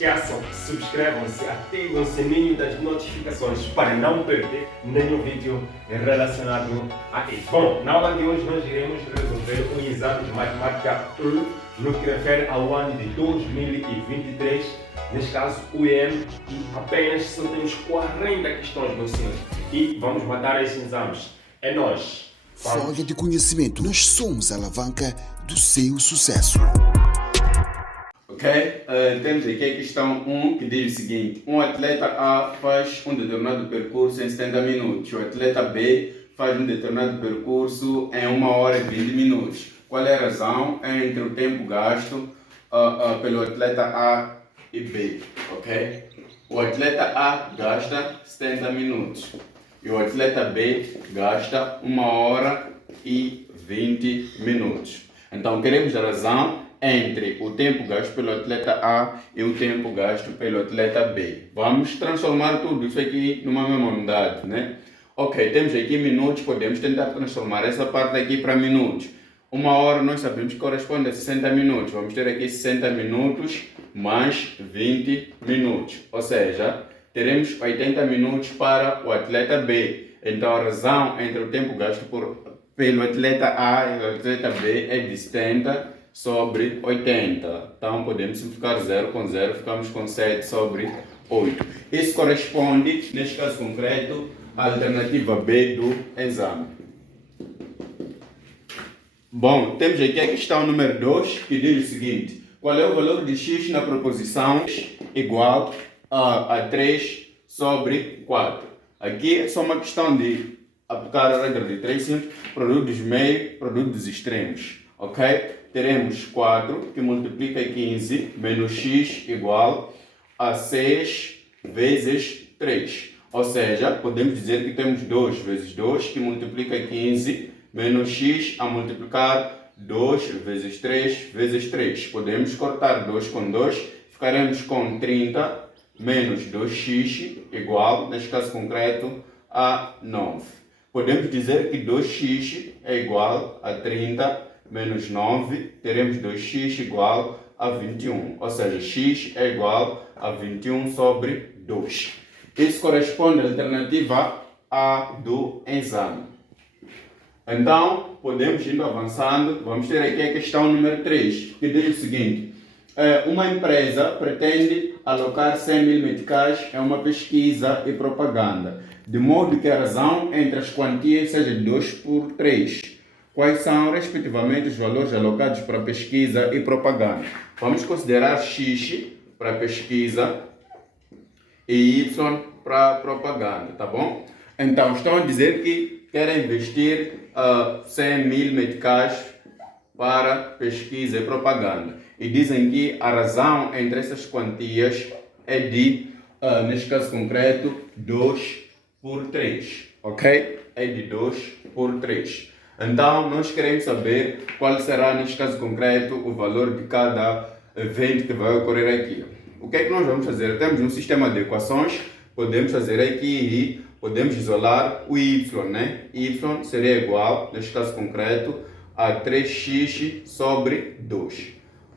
Esqueçam, subscrevam-se, ativem o sininho das notificações para não perder nenhum vídeo relacionado a isso. Bom, na aula de hoje nós iremos resolver o exame de matemática 1 no que refere ao ano de 2023, neste caso o EM, e apenas só temos 40 questões, meus senhores, e vamos matar esses exames. É nós. Folha de conhecimento. Nós somos a alavanca do seu sucesso. Ok? Temos aqui a questão 1 que diz o seguinte: um atleta A faz um determinado percurso em 70 minutos, o atleta B faz um determinado percurso em 1 hora e 20 minutos. Qual é a razão entre o tempo gasto pelo atleta A e B? Ok? O atleta A gasta 70 minutos e o atleta B gasta 1 hora e 20 minutos. Então queremos a razão entre o tempo gasto pelo atleta A e o tempo gasto pelo atleta B. Vamos transformar tudo isso aqui numa mesma unidade, né? Ok, temos aqui minutos, podemos tentar transformar essa parte aqui para minutos. 1 hora nós sabemos que corresponde a 60 minutos. Vamos ter aqui 60 minutos mais 20 minutos. Ou seja, teremos 80 minutos para o atleta B. Então a razão entre o tempo gasto pelo atleta A e o atleta B é de 70 sobre 80. Então podemos simplificar 0 com 0, ficamos com 7 sobre 8. Isso corresponde, neste caso concreto, à alternativa B do exame. Bom, temos aqui a questão número 2, que diz o seguinte: qual é o valor de x na proposição igual a 3 sobre 4? Aqui é só uma questão de aplicar a regra de 3 simples, produto dos meios, produto dos extremos. Ok? Teremos 4 que multiplica 15 menos x igual a 6 vezes 3. Ou seja, podemos dizer que temos 2 vezes 2 que multiplica 15 menos x a multiplicar 2 vezes 3 vezes 3. Podemos cortar 2 com 2, ficaremos com 30 menos 2x igual, neste caso concreto, a 9. Podemos dizer que 2x é igual a 30 menos 9, teremos 2x igual a 21. Ou seja, x é igual a 21 sobre 2. Isso corresponde à alternativa A do exame. Então, podemos ir avançando. Vamos ter aqui a questão número 3, que diz o seguinte: uma empresa pretende alocar 100 mil meticais em uma pesquisa e propaganda, de modo que a razão entre as quantias seja de 2 por 3. Quais são, respectivamente, os valores alocados para pesquisa e propaganda? Vamos considerar x para pesquisa e y para propaganda, tá bom? Então, estão a dizer que querem investir 100 mil meticais para pesquisa e propaganda. E dizem que a razão entre essas quantias é de, neste caso concreto, 2 por 3, ok? É de 2 por 3. Então, nós queremos saber qual será, neste caso concreto, o valor de cada evento que vai ocorrer aqui. O que é que nós vamos fazer? Temos um sistema de equações, podemos fazer aqui e podemos isolar o y, né? Y seria igual, neste caso concreto, a 3x sobre 2.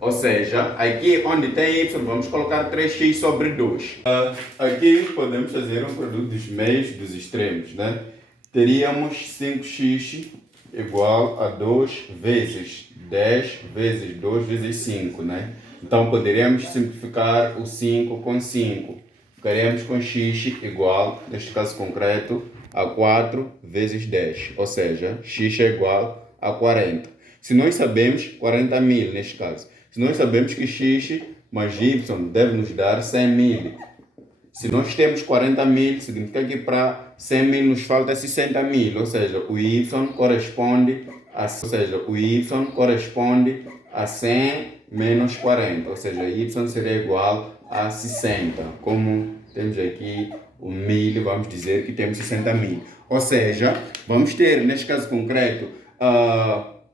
Ou seja, aqui onde tem y, vamos colocar 3x sobre 2. Aqui podemos fazer um produto dos meios dos extremos, né? Teríamos 5x igual a 2 vezes 10 vezes 2 vezes 5, né? Então poderíamos simplificar o 5 com 5. Ficaremos com x igual, neste caso concreto, a 4 vezes 10. Ou seja, x é igual a 40. Se nós sabemos, 40 mil neste caso. Se nós sabemos que x mais y deve nos dar 100 mil. Se nós temos 40 mil, significa que para 100 mil nos falta 60 mil. Ou seja, o y corresponde a 100 menos 40. Ou seja, y seria igual a 60. Como temos aqui o mil, vamos dizer que temos 60 mil. Ou seja, vamos ter, neste caso concreto,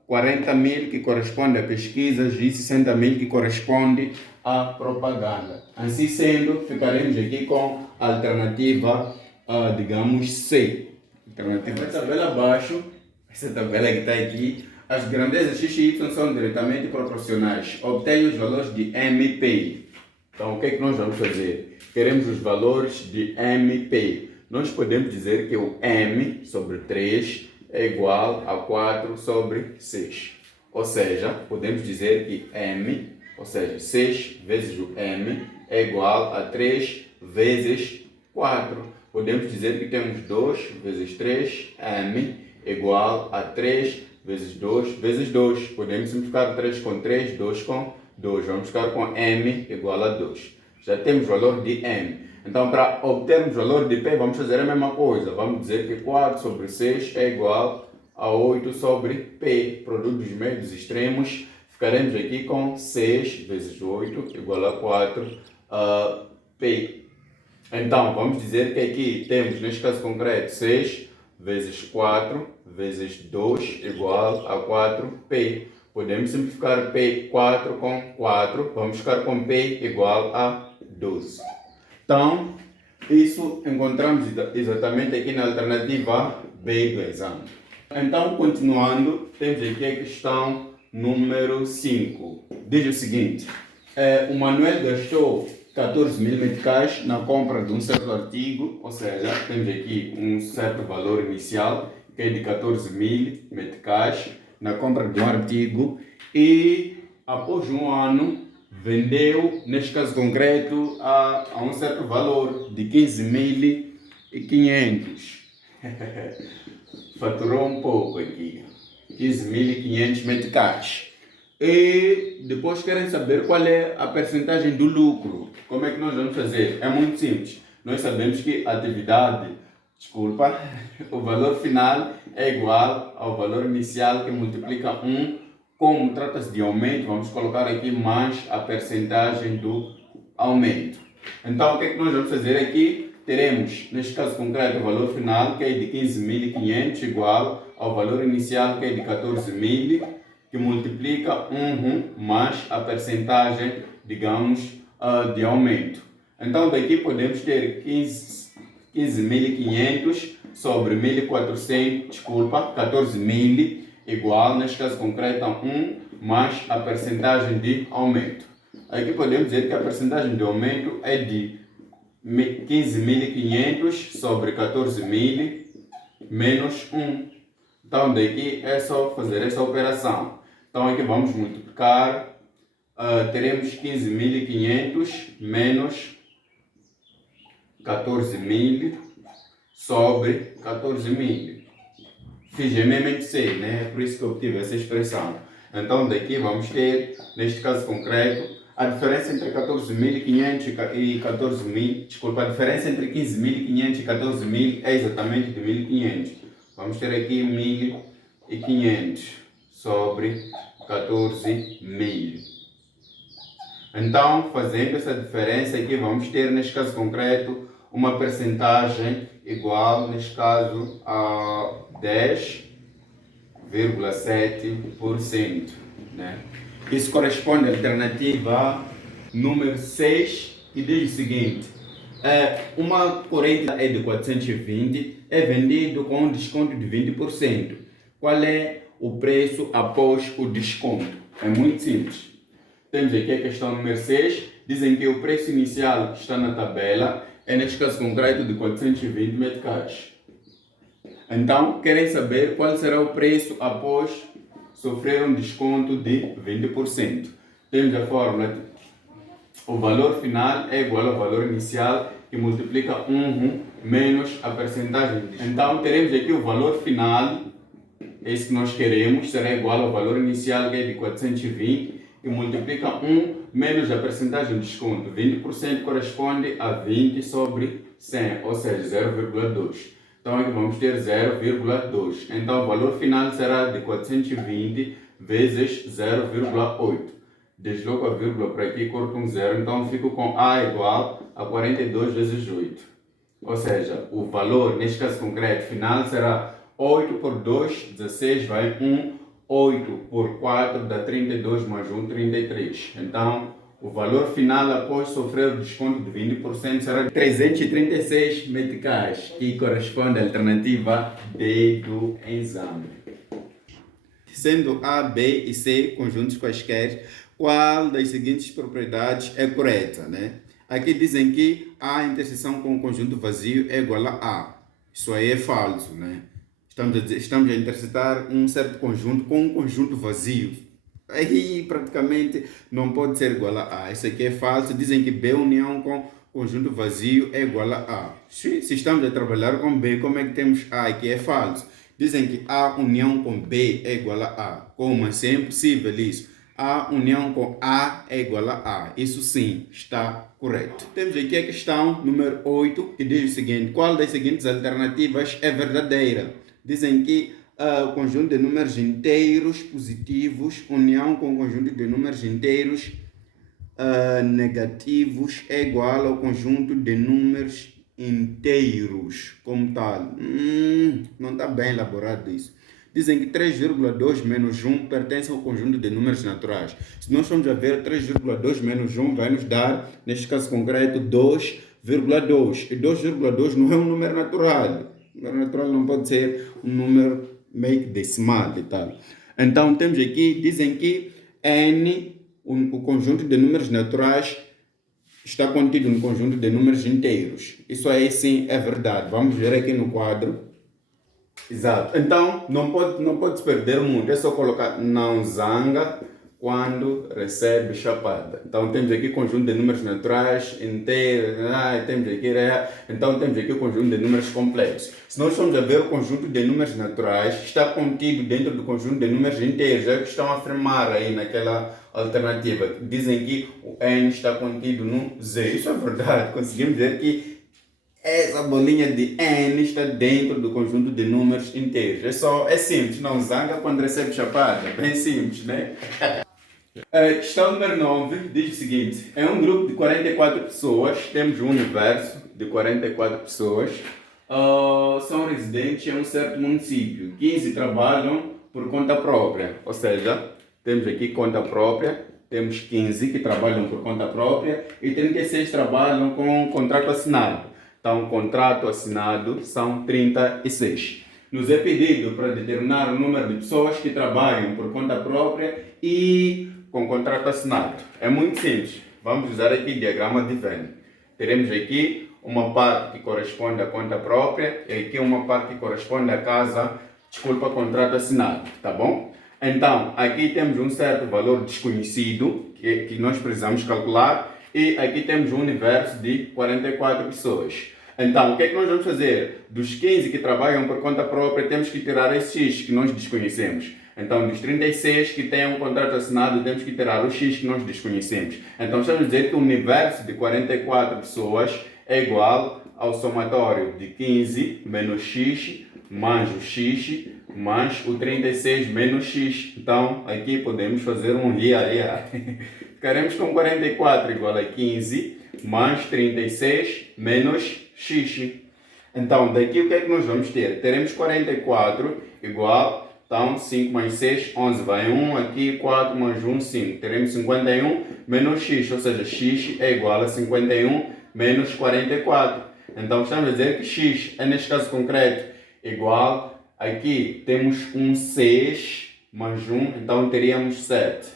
40 mil que corresponde a pesquisas e 60 mil que corresponde à propaganda. Assim sendo, ficaremos aqui com a alternativa, digamos, C. Alternativa C. Tabela abaixo, essa tabela que está aqui, as grandezas x e y são diretamente proporcionais. Obtenha os valores de M e P. Então, o que é que nós vamos fazer? Queremos os valores de MP. Nós podemos dizer que o M sobre 3 é igual a 4 sobre 6. Ou seja, podemos dizer que M, ou seja, 6 vezes o M, é igual a 3 vezes 4. Podemos dizer que temos 2 vezes 3, M, igual a 3 vezes 2 vezes 2. Podemos simplificar 3 com 3, 2 com 2. Vamos ficar com M igual a 2. Já temos o valor de M. Então, para obtermos o valor de P, vamos fazer a mesma coisa. Vamos dizer que 4 sobre 6 é igual a 8 sobre P. Produto dos médios extremos. Ficaremos aqui com 6 vezes 8 igual a 4 P. Então, vamos dizer que aqui temos, neste caso concreto, 6 vezes 4 vezes 2 igual a 4P. Podemos simplificar P 4 com 4. Vamos ficar com P igual a 12. Então, isso encontramos exatamente aqui na alternativa B do exame. Então, continuando, temos aqui a questão número 5. Diz o seguinte: o Manuel gastou 14 mil meticais na compra de um certo artigo, ou seja, temos aqui um certo valor inicial, que é de 14 mil meticais, na compra de um artigo, e após um ano vendeu, neste caso concreto, a um certo valor de 15.500. Faturou um pouco aqui, 15.500 meticais. E depois querem saber qual é a percentagem do lucro. Como é que nós vamos fazer? É muito simples. Nós sabemos que a atividade, o valor final é igual ao valor inicial que multiplica 1. Como trata-se de aumento, vamos colocar aqui mais a percentagem do aumento. Então, o que é que nós vamos fazer aqui? Teremos, neste caso concreto, o valor final, que é de 15.500, igual ao valor inicial, que é de 14.000, que multiplica 1 mais a percentagem, digamos, de aumento. Então, daqui podemos ter 15.500 sobre 1.400, 14.000, igual, neste caso concreto, a 1 mais a percentagem de aumento. Aqui podemos dizer que a percentagem de aumento é de 15.500 sobre 14.000 menos 1. Então, daqui é só fazer essa operação. Então, aqui vamos multiplicar. Teremos 15.500 menos 14.000 sobre 14.000. Fiz MMC, né? Por isso que eu obtive essa expressão. Então, daqui vamos ter, neste caso concreto, a diferença entre 14.500 e 14.000, desculpa, a diferença entre 15.500 e 14.000 é exatamente de 1.500. Vamos ter aqui 1.500 sobre 14.000. Então, fazendo essa diferença aqui, vamos ter, neste caso concreto, uma percentagem igual, neste caso, a 10,7%. Né? Isso corresponde à alternativa número 6, que diz o seguinte: uma corrente é de 420, é vendido com um desconto de 20%. Qual é o preço após o desconto? É muito simples. Temos aqui a questão número 6, dizem que o preço inicial que está na tabela é, neste caso concreto, de 420 meticais. Então, querem saber qual será o preço após sofrer um desconto de 20%. Temos a fórmula: o valor final é igual ao valor inicial, que multiplica 1 menos a percentagem. Então, teremos aqui o valor final, esse que nós queremos, será igual ao valor inicial, que é de 420, que multiplica 1 menos a percentagem de desconto. 20% corresponde a 20 sobre 100, ou seja, 0,2. Então, aqui vamos ter 0,2. Então, o valor final será de 420 vezes 0,8. Desloco a vírgula para aqui, corto um zero. Então, fico com A igual a 42 vezes 8. Ou seja, o valor, neste caso concreto, final será 8 por 2, 16, vai 1. 8 por 4 dá 32, mais 1, 33. Então, o valor final após sofrer o desconto de 20% será de 336 meticais, que corresponde à alternativa D do exame. Sendo A, B e C conjuntos quaisquer, qual das seguintes propriedades é correta, né? Aqui dizem que A interseção com o conjunto vazio é igual a A. Isso aí é falso, né? Estamos a intersetar um certo conjunto com um conjunto vazio. Aí praticamente não pode ser igual a A. Isso aqui é falso. Dizem que B união com conjunto vazio é igual a A. Se estamos a trabalhar com B, como é que temos A? Aqui é falso. Dizem que A união com B é igual a A. Como assim? É impossível isso. A união com A é igual a A. Isso sim, está correto. Temos aqui a questão número 8, que diz o seguinte: qual das seguintes alternativas é verdadeira? Dizem que o conjunto de números inteiros positivos, união com o conjunto de números inteiros negativos é igual ao conjunto de números inteiros como tal. Não está bem elaborado isso. Dizem que 3,2 menos 1 pertence ao conjunto de números naturais. Se nós formos a ver, 3,2 menos 1 vai nos dar, neste caso concreto, 2,2. E 2,2 não é um número natural. O número natural não pode ser um número meio que decimal e tal. Então, temos aqui, dizem que N, o conjunto de números naturais, está contido no conjunto de números inteiros. Isso aí sim é verdade. Vamos ver aqui no quadro. Exato. Então, não pode se perder muito. É só colocar não zanga quando recebe chapada. Então, temos aqui conjunto de números naturais, inteiros, então temos aqui o conjunto de números complexos. Se nós formos a ver o conjunto de números naturais, está contido dentro do conjunto de números inteiros. É o que estão a afirmar aí naquela alternativa. Dizem que o N está contido no Z. Isso é verdade. Conseguimos ver que essa bolinha de N está dentro do conjunto de números inteiros. É simples, não zanga quando recebe chapada. Bem simples, né? Questão número 9 diz o seguinte: é um grupo de 44 pessoas, temos um universo de 44 pessoas, são residentes em um certo município. 15 trabalham por conta própria, ou seja, temos aqui conta própria, temos 15 que trabalham por conta própria e 36 trabalham com contrato assinado. Então, contrato assinado são 36. Nos é pedido para determinar o número de pessoas que trabalham por conta própria e com contrato assinado. É muito simples. Vamos usar aqui o diagrama de Venn. Teremos aqui uma parte que corresponde à conta própria e aqui uma parte que corresponde à contrato assinado, tá bom? Então, aqui temos um certo valor desconhecido que nós precisamos calcular e aqui temos um universo de 44 pessoas. Então, o que é que nós vamos fazer? Dos 15 que trabalham por conta própria, temos que tirar esse X que nós desconhecemos. Então, dos 36 que têm um contrato assinado, temos que tirar o X que nós desconhecemos. Então, estamos a dizer que o universo de 44 pessoas é igual ao somatório de 15 menos X mais o X mais o 36 menos X. Então, aqui podemos fazer um ria. Ficaremos com 44 igual a 15 mais 36 menos X. Então, daqui o que é que nós vamos ter? Teremos 44 igual, então 5 mais 6, 11 vai 1, aqui 4 mais 1, 5. Teremos 51 menos X, ou seja, X é igual a 51 menos 44. Então, estamos a dizer que X é, neste caso concreto, igual, aqui temos um 6 mais 1, então teríamos 7.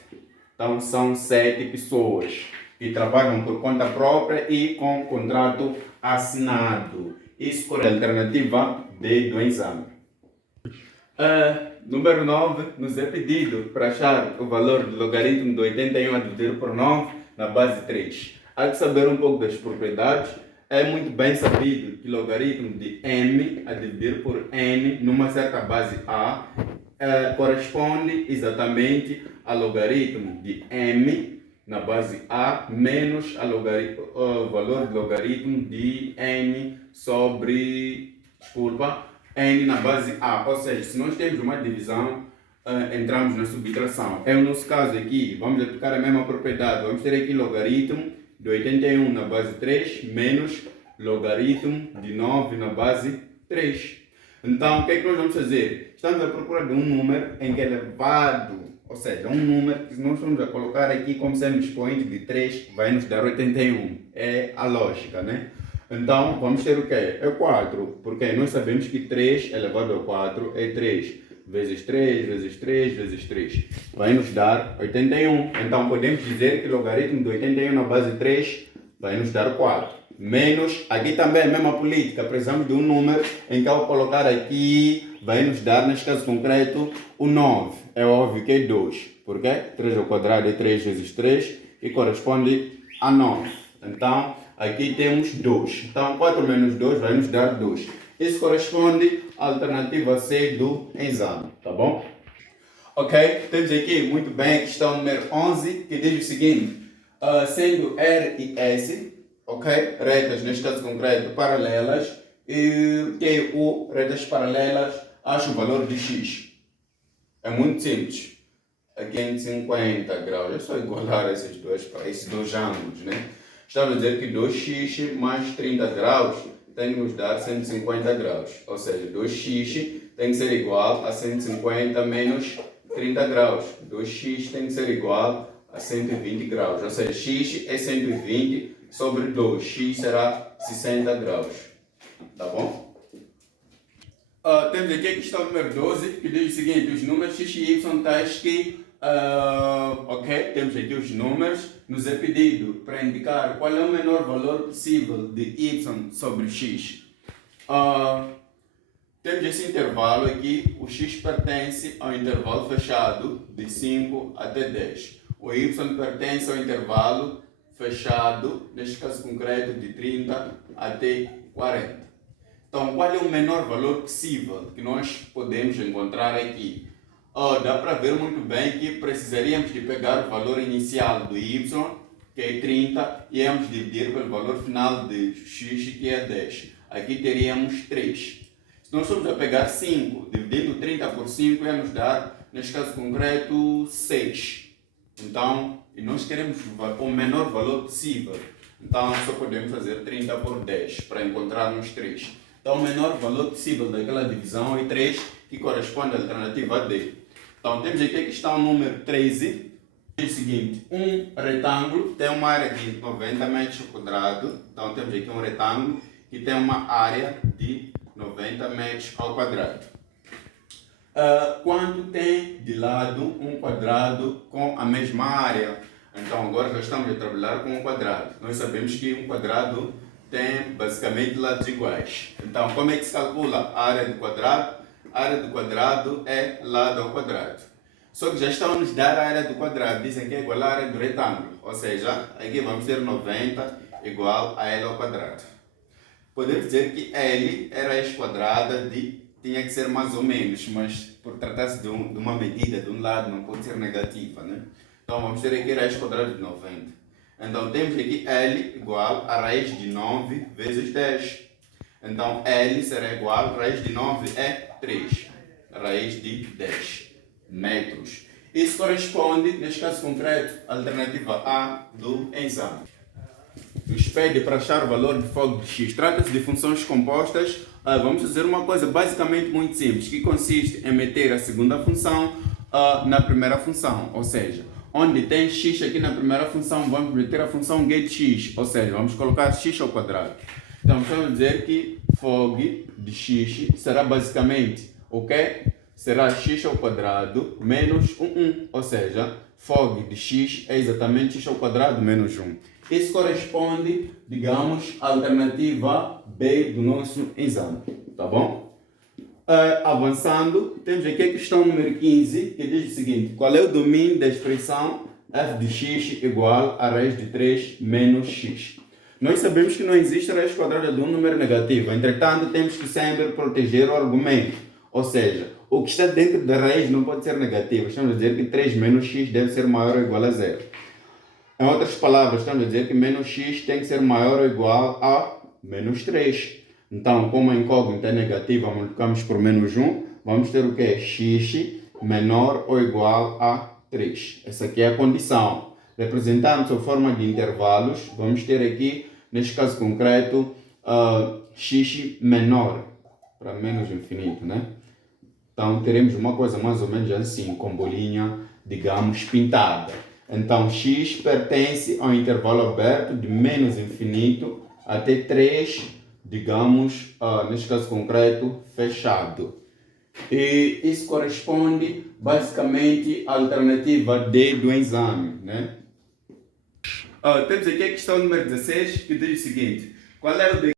Então, são 7 pessoas que trabalham por conta própria e com contrato assinado. Isso é a alternativa D do exame. Número 9, nos é pedido para achar o valor do logaritmo de 81 a dividir por 9 na base 3. Há que saber um pouco das propriedades. É muito bem sabido que o logaritmo de m a dividir por n numa certa base A corresponde exatamente ao logaritmo de m na base A menos o valor do logaritmo de n sobre, n na base A. Ou seja, se nós temos uma divisão, entramos na subtração. É o nosso caso aqui, vamos aplicar a mesma propriedade. Vamos ter aqui logaritmo de 81 na base 3 menos logaritmo de 9 na base 3. Então, o que é que nós vamos fazer? Estamos à procura de um número em que é elevado, ou seja, um número que nós vamos a colocar aqui como sendo expoente de 3, vai nos dar 81. É a lógica, né? Então, vamos ter o quê? É 4, porque nós sabemos que 3 elevado a 4 é 3. vezes 3, vezes 3, vezes 3. Vai nos dar 81. Então podemos dizer que o logaritmo de 81 na base 3 vai nos dar 4. Menos, aqui também é a mesma política, precisamos de um número em que ao colocar aqui vai nos dar, neste caso concreto, o 9. É óbvio que é 2. Por quê? 3 ao quadrado é 3 vezes 3 e corresponde a 9. Então, aqui temos 2. Então, 4 menos 2 vai nos dar 2. Isso corresponde à alternativa C do exame, tá bom? Ok, temos aqui muito bem a questão número 11, que diz o seguinte: sendo R e S, ok, retas, neste caso concreto, paralelas, e QU, retas paralelas, acho o valor de X. É muito simples. Aqui em 50 graus, é só igualar esses dois ângulos, né? Estamos a dizer que 2x mais 30 graus tem que nos dar 150 graus. Ou seja, 2x tem que ser igual a 150 menos 30 graus. 2x tem que ser igual a 120 graus. Ou seja, x é 120 sobre 2. X será 60 graus. Tá bom? Temos aqui a questão número 12, que diz o seguinte: os números x e y tais que... ok, temos aqui os números. Nos é pedido para indicar qual é o menor valor possível de y sobre x. Temos esse intervalo aqui. O x pertence ao intervalo fechado de 5 até 10. O y pertence ao intervalo fechado, neste caso concreto, de 30 até 40. Então, qual é o menor valor possível que nós podemos encontrar aqui? Dá para ver muito bem que precisaríamos de pegar o valor inicial do y, que é 30, e íamos dividir pelo valor final de x, que é 10. Aqui teríamos 3. Se nós formos a pegar 5, dividindo 30 por 5, ia nos dar, neste caso concreto, 6. Então, e nós queremos o menor valor possível. Então, só podemos fazer 30 por 10 para encontrarmos 3. Então, o menor valor possível daquela divisão é 3, que corresponde à alternativa D. Então, temos aqui a questão número 13. Diz o seguinte: um retângulo tem uma área de 90 metros quadrados. Então, temos aqui um retângulo que tem uma área de 90 metros ao quadrado. Quanto tem de lado um quadrado com a mesma área? Então, agora já estamos a trabalhar com um quadrado. Nós sabemos que um quadrado tem basicamente lados iguais. Então, como é que se calcula a área do quadrado? A área do quadrado é lado ao quadrado. Só que já estão a nos dar a área do quadrado. Dizem que é igual à área do retângulo. Ou seja, aqui vamos ter 90 igual a L ao quadrado. Podemos dizer que L é raiz quadrada de... Tinha que ser mais ou menos, mas por tratar-se de uma medida de um lado não pode ser negativa, né? Então vamos ter aqui raiz quadrada de 90. Então temos aqui L igual a raiz de 9 vezes 10. Então L será igual, raiz de 9 é 3, raiz de 10 metros. Isso corresponde, neste caso concreto, à alternativa A do exame. Nos pede para achar o valor de fogo de x. Trata-se de funções compostas. Vamos fazer uma coisa basicamente muito simples, que consiste em meter a segunda função na primeira função. Ou seja, onde tem x aqui na primeira função, vamos meter a função g de x. Ou seja, vamos colocar x ao quadrado. Então, vamos dizer que fog de x será basicamente o quê? Será x ao quadrado menos 1. Ou seja, fog de x é exatamente x ao quadrado menos 1. Isso corresponde, digamos, à alternativa B do nosso exame. Tá bom? Avançando, temos aqui a questão número 15, que diz o seguinte: qual é o domínio da expressão f de x igual a raiz de 3 menos x? Nós sabemos que não existe raiz quadrada de um número negativo. Entretanto, temos que sempre proteger o argumento. Ou seja, o que está dentro da raiz não pode ser negativo. Estamos a dizer que 3 menos x deve ser maior ou igual a 0. Em outras palavras, estamos a dizer que menos x tem que ser maior ou igual a menos 3. Então, como a incógnita é negativa, multiplicamos por menos 1, vamos ter o quê? X menor ou igual a 3. Essa aqui é a condição. Representando sob forma de intervalos, vamos ter aqui, neste caso concreto, x menor para menos infinito, né? Então, teremos uma coisa mais ou menos assim, com bolinha, digamos, pintada. Então, x pertence ao intervalo aberto de menos infinito até 3, digamos, neste caso concreto, fechado. E isso corresponde basicamente à alternativa D do exame, né? Temos aqui a questão número 16, que diz o seguinte: qual é o